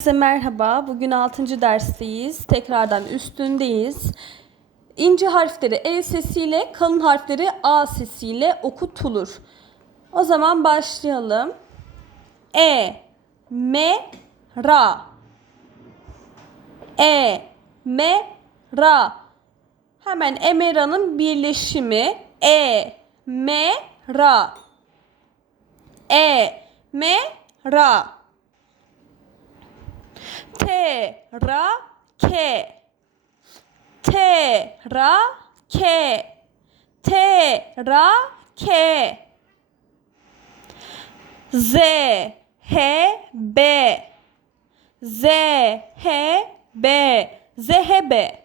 Herkese merhaba. Bugün 6. dersteyiz. Tekrardan üstündeyiz. İnce harfleri E sesiyle, kalın harfleri A sesiyle okutulur. O zaman başlayalım. E, M, Ra. E, M, Ra. Hemen Emera'nın birleşimi. E, M, Ra. E, M, Ra. T ra ke T ra ke T ra ke Z H B Z H B Zehebe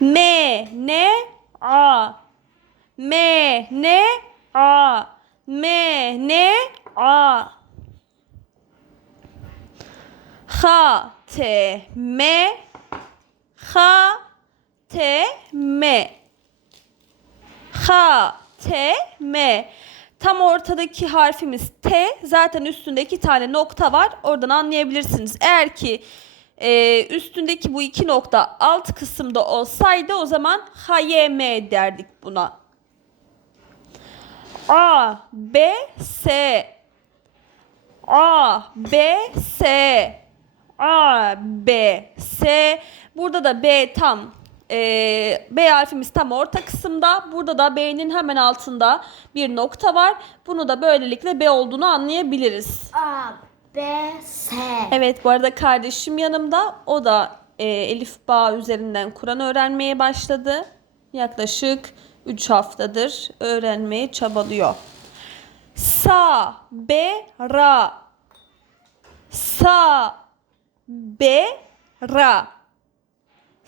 M N A M N A M N A H T M H T M H T M Tam ortadaki harfimiz T. Zaten üstünde iki tane nokta var. Oradan anlayabilirsiniz. Eğer ki e, üstündeki bu iki nokta alt kısımda olsaydı o zaman HYM derdik buna. A, B, S A, B, S A, B, S. Burada da B tam e, B harfimiz tam orta kısımda. Burada da B'nin hemen altında bir nokta var. Bunu da böylelikle B olduğunu anlayabiliriz. A, B, S. Evet bu arada kardeşim yanımda. O da e, Elif Bağ üzerinden Kur'an öğrenmeye başladı. Yaklaşık 3 haftadır öğrenmeye çabalıyor. Sa, be, ra. Sa, be, ra.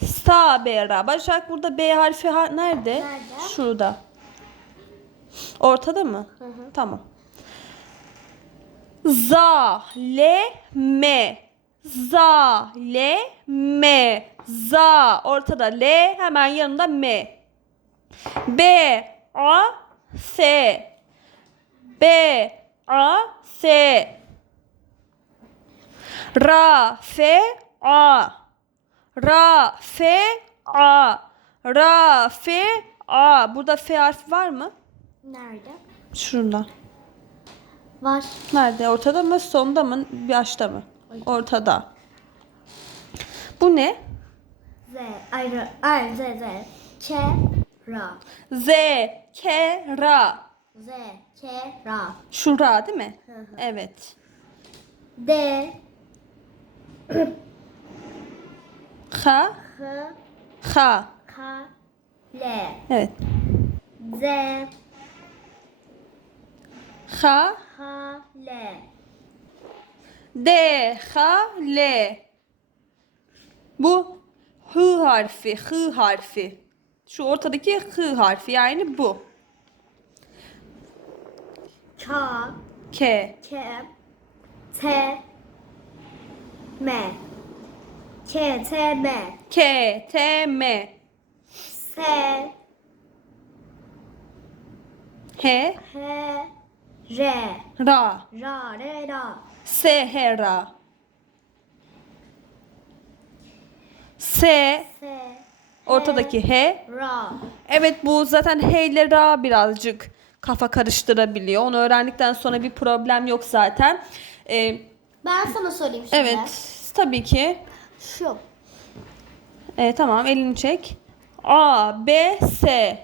Sa, be, ra. Başak burada B harfi ha- nerede? Nerede? Şurada. Ortada mı? Tamam. Za, le, me. Za, le, me. Za, ortada le, hemen yanında me. B, A, S. B, A, S. Ra, F, A. Ra, F, A. Ra, F, A. Burada F harfi var mı? Nerede? Şurada. Var. Nerede? Ortada mı? Sonda mı? Başta mı? Ortada. Bu ne? Z, ayrı, ay, Z, Z. Ç, Ra. Z, K, Ra. Z, K, Ra. Şura değil mi? Hı hı. Evet. D, H, H, H. K, L. Evet. Z, H, H, L. D, H, L. Bu H harfi, H harfi. Şu ortadaki H harfi yani bu. K, K, K, T, M. K, T, M. K, T, M. S, H, H, R. Ra. Ra, re, ra. S, H, Ra. S, S, ortadaki H. Ra. Evet bu zaten H ile Ra birazcık kafa karıştırabiliyor. Onu öğrendikten sonra bir problem yok zaten. Ee, Ben sana sorayım şimdi. evet tabii ki. Şu. Ee, tamam elini çek. A, B, S.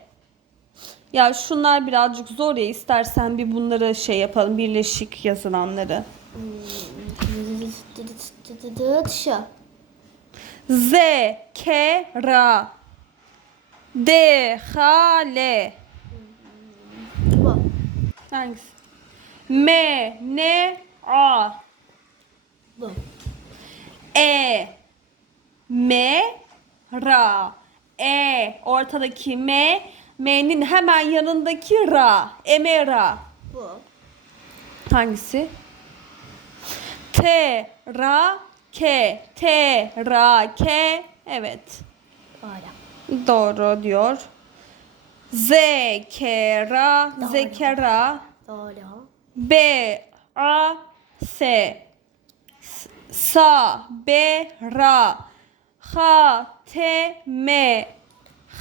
Ya şunlar birazcık zor ya istersen bir bunları şey yapalım birleşik yazılanları. Şu. Z, K, Ra. D, H, L. Bu. Hangisi? M, N, A. E, M, Ra. E, ortadaki M, M'nin hemen yanındaki Ra. Emera. Bu. Hangisi? T, Ra, K. T, Ra, K. Evet. Böyle. Doğru diyor. Z, K, Ra, Doğru. Zekera. Doğru. B, A, S. Sa, be, ra. Ha, te, me.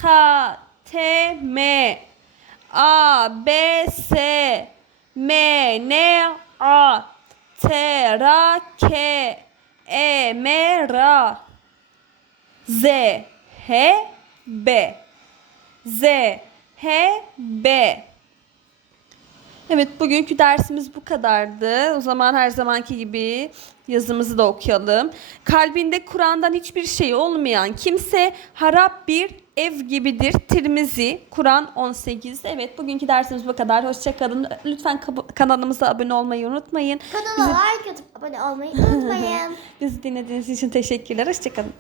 Ha, te, me. A, B, S. M, N, A. T, R, K. E, M, R. Z, H, B. Z, H, B. Evet bugünkü dersimiz bu kadardı. O zaman her zamanki gibi yazımızı da okuyalım. Kalbinde Kur'an'dan hiçbir şey olmayan kimse harap bir ev gibidir. Tirmizi, Kur'an 18. Evet bugünkü dersimiz bu kadar. Hoşçakalın. Lütfen kanalımıza abone olmayı unutmayın. Kanala like atıp abone olmayı unutmayın. Bizi dinlediğiniz için teşekkürler. Hoşçakalın.